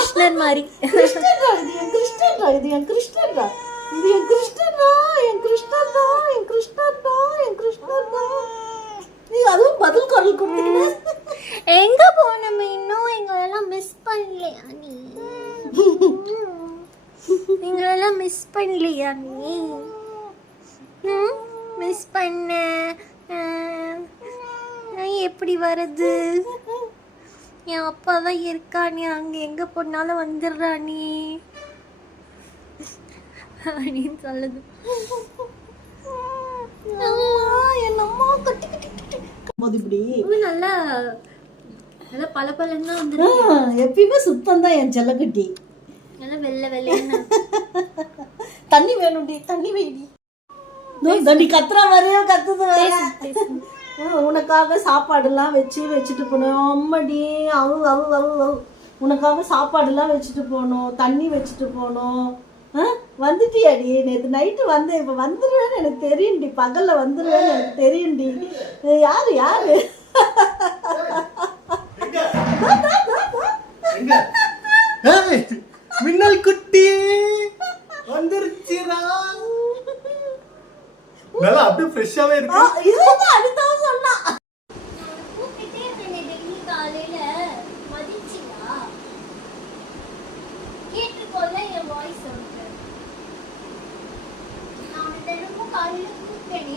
கிருஷ்ணன் மாதிரி. கிருஷ்ணன்டா இது என் கிருஷ்ணன்டா, இது என் கிருஷ்ணன்டா, இது என் கிருஷ்ணன்டா, என் கிருஷ்ணன்டா, என் கிருஷ்ணன்டா, என் கிருஷ்ணன்டா. நீ அதுவும் பதில் குரல் கொடுத்தீங்க. எங்க போனோம் இன்னும்? எங்களெல்லாம் மிஸ் பண்ணலையா நீ? எங்களெல்லாம் மிஸ் பண்ணலையா நீ? மிஸ் பண்ண எப்படி வருது? என் அப்பா தான் இருக்கானே, அங்கே எங்கே போனாலும் வந்துடுறானே அப்படின்னு சொல்லுது. என் அம்மா கட்டி கட்டி கட்டி இப்படி நல்லா நல்லா பல பலன்னு வந்துருக்கு. எப்பயுமே சுத்தம் தான் என் செல்லக்கட்டி. நல்லா வெள்ளை வெள்ளைன்னு. தண்ணி வேணும்டி, தண்ணி வைடி. தண்ணி கத்துறா வரையோ கத்துது வர. உனக்காக சாப்பாடுலாம் வச்சுட்டு போனோம். அம்மடி அவு அவு அவு அவு. உனக்காக சாப்பாடுலாம் வச்சுட்டு போனோம், தண்ணி வச்சுட்டு போனோம். வந்துட்டியாடி? நேற்று நைட்டு வந்தேன், இப்போ வந்துடுவேன்னு எனக்கு தெரியும்டி. பகலில் வந்துடுவேன்னு எனக்கு தெரியும்டி. யாரு யாரு? மின்னல் குட்டி வந்துருச்சுடா. நல்லா அப்படியே ஃப்ரெஷ்ஷாவே இருக்கு. இதுதான் அடுத்தவன் சொன்னா. கூப்பிட்டே இருந்தேன் டெய்லி காலையில. மதிச்சியா? கேட்டுக்கோல என் வாய்ஸ் வந்து. நான் தினமும் காலையில கூப்பிட்டேனே